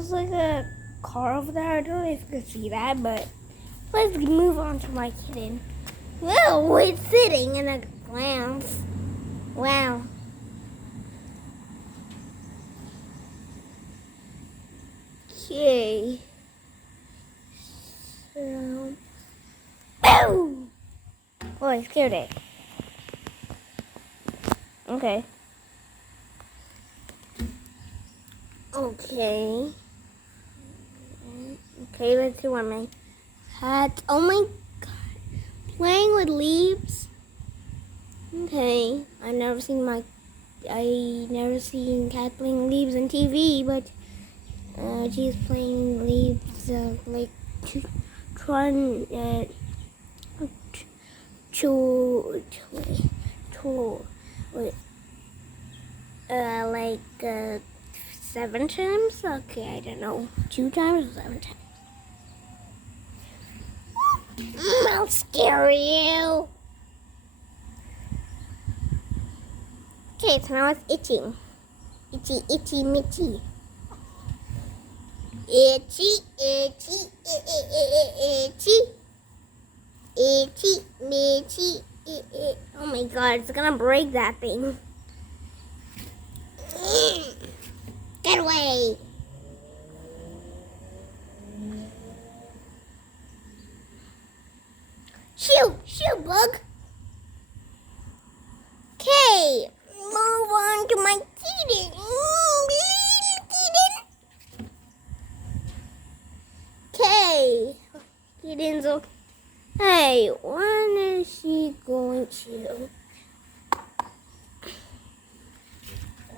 there's like a car over there. I don't know if you can see that, but let's move on to my kitten. Whoa, it's sitting in a glance. Wow. Okay. So, oh! Oh, I scared it. Okay. Okay. Okay, let's see what my cat. Oh my god. Playing with leaves. Okay. I never seen cat playing leaves on TV, but she's playing leaves like trying like 7 times? Okay, I don't know. 2 times or 7 times? I'll scare you. Okay, so now it's itching. Itchy, itchy, mitchy. Itchy, itchy, itchy. Itchy, mitchy. Oh my god, it's gonna break that thing. Get away! Shoo, bug! Okay, move on to my kitten. Okay, kitten's okay. Hey, when is she going to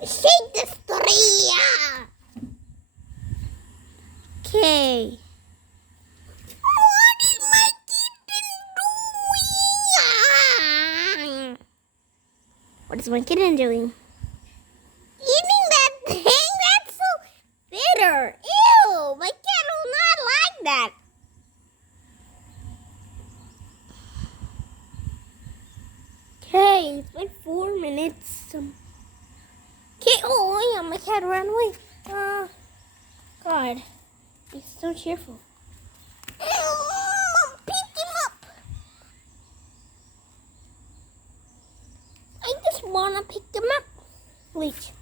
shake this tree? Okay. What is my kitten doing? What is my kitten doing? Eating that thing? That's so bitter. Ew, my cat will not like that. Okay, it's like 4 minutes. Okay, oh yeah, my cat ran away. God, he's so cheerful. Pick him up. I just wanna pick him up. Wait.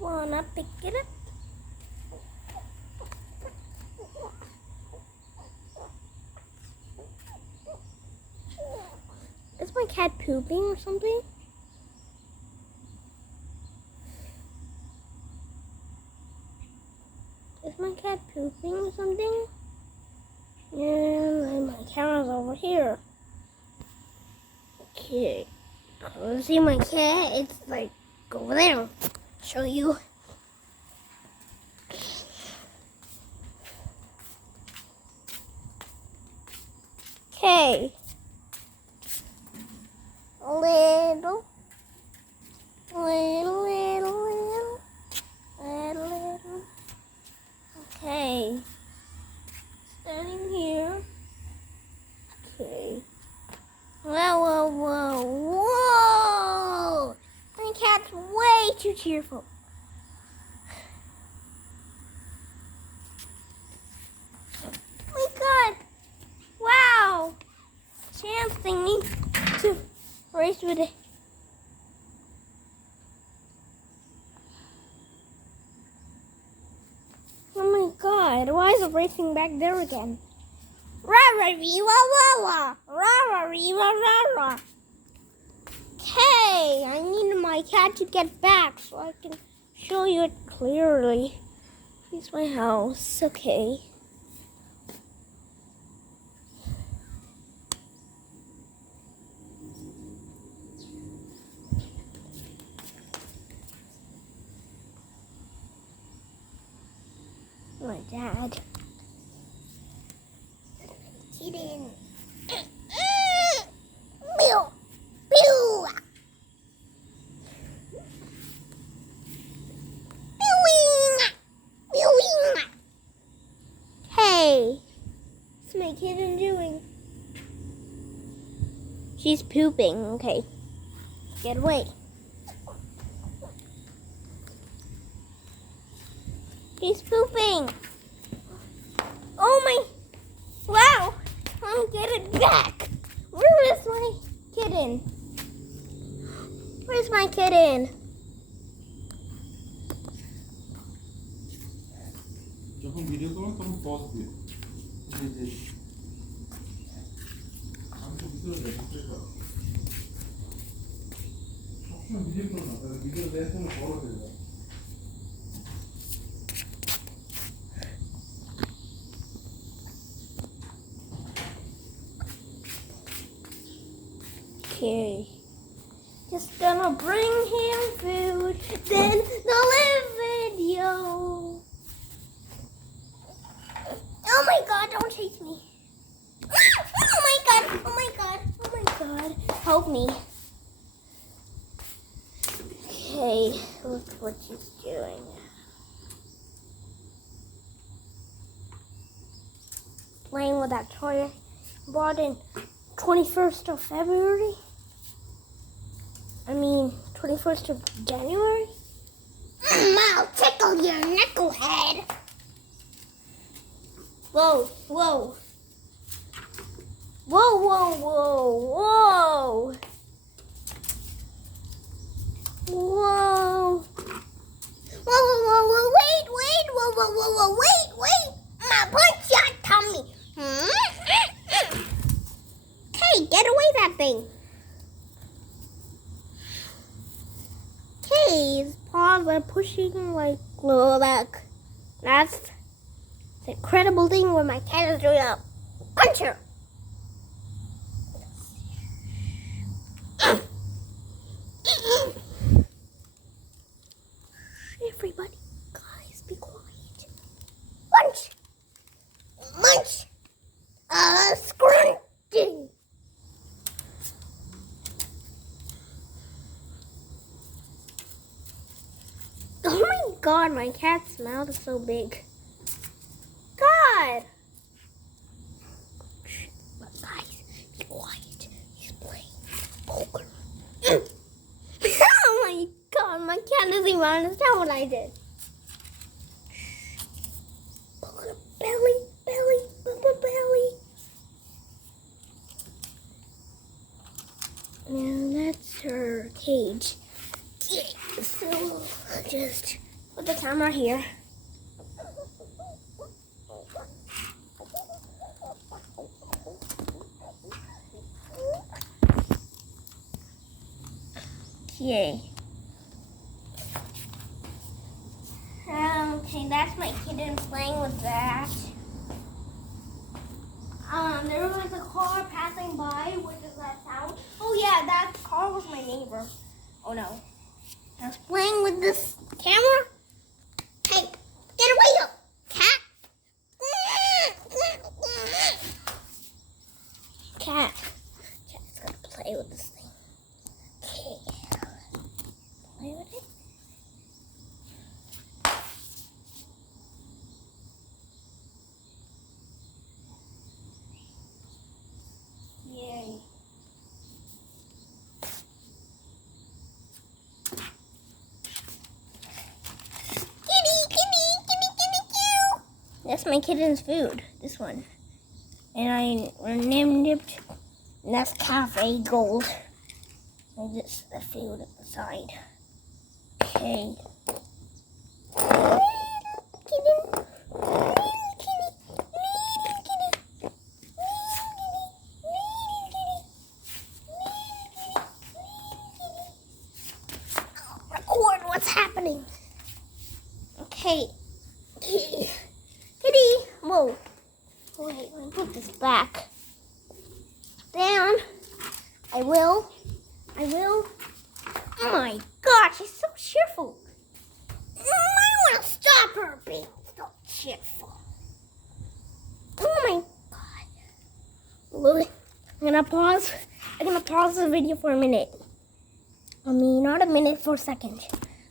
Wanna pick it up? Is my cat pooping or something? Is my cat pooping or something? And my camera's over here. Okay. Let's see my cat. It's like over there. Show you. Okay. Little. Okay. Standing here. Okay. Whoa. My cat's way too cheerful. Oh my god. Wow. Chance thingy to race with it. Oh my god, why is it racing back there again? Okay, I need my cat to get back so I can show you it clearly. Here's my house, okay. My dad. Kitten. Pew! Pew! Hey, what's my kitten doing? She's pooping. Okay, get away. He's pooping. Oh my, wow. Come get it back. Where is my kitten? Where's my kitten? যখন video করো তখন pause দিও আমি তো video দেখতে পাবো সবসময় video করো না তাহলে ভিডিও দেখতে বড় হয়ে যাবে Okay. Just gonna bring him food, then the live video. Oh my god, don't chase me. Oh my god, oh my god, oh my god. Help me. Okay, look what she's doing. Playing with that toy I bought in 21st of February. 21st of January? I'll tickle your knucklehead. Whoa, whoa. Whoa, whoa, whoa, whoa. Whoa. Whoa, whoa, whoa, whoa, wait, whoa, whoa, whoa, whoa, wait. My punch shot tummy. Hey, get away that thing. His paws are pushing like back. That's the incredible thing when my cat is doing a puncher. Everybody, guys, be quiet. Munch! Munch! Scrunching! Oh my god, my cat's mouth is so big. God! But guys, be quiet. He's playing poker. Oh my god, my cat doesn't even understand what I did. Poker belly, belly, belly. Now that's her cage. So just put the camera here. Okay. Okay, that's my kitten playing with that. There was a car passing by. What does that sound? Oh yeah, that car was my neighbor. Oh no. I was playing with this camera. Hey, get away, you cat! Cat. Cat's gonna play with this thing. Okay. Play with it. Yay. That's my kitten's food, this one. And I named it Nescafe Gold. And this is the food at the side. Okay. Record what's happening. Okay. Kitty, whoa. Wait, let me put this back. Down. I will. Oh my God, she's so cheerful. I want to stop her being so cheerful. Oh my God. Look, I'm gonna pause the video for a minute. Not a minute, for a second.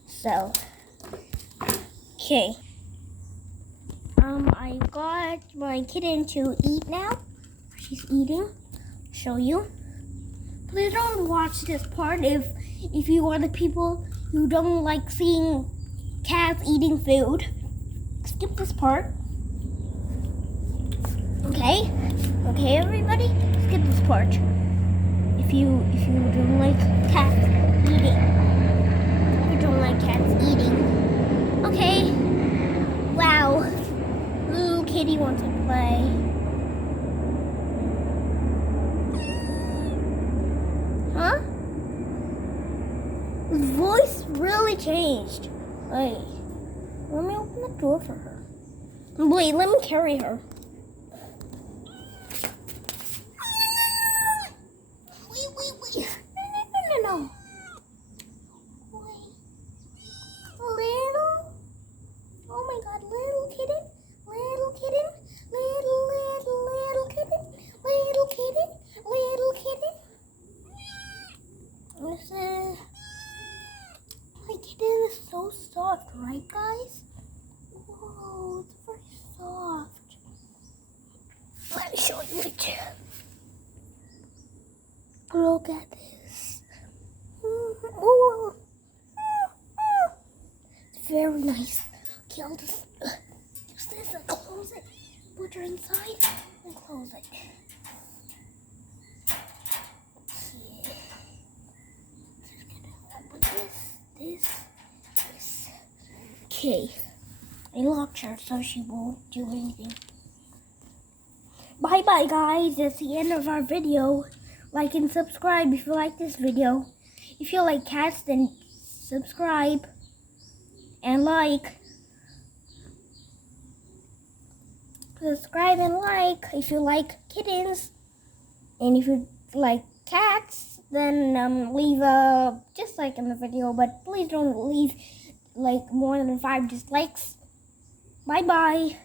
So, okay. I got my kitten to eat now. She's eating. Show you. Please don't watch this part if you are the people who don't like seeing cats eating food. skip this part. Okay, everybody, skip this part. If you don't like cats eating, okay. Wow, little kitty wants to play. Huh? His voice really changed. Wait, let me open the door for her. Wait, let me carry her. Wait. No. Wait. Little. Oh my God, little kitten. Little kitten. Little kitten. Little kitten. Little kitten. My kitten is so soft, right, guys? Whoa, it's very soft. Let me show you it. Look at this. Oh, it's very nice. Okay, I'll just this and close it. Put her inside and close it. Okay. Just gonna open this. Okay. I locked her so she won't do anything. Bye bye guys. That's the end of our video. Like and subscribe if you like this video. If you like cats, then subscribe and like. Subscribe and like if you like kittens. And if you like cats, then leave a dislike in the video. But please don't leave like more than 5 dislikes. Bye bye.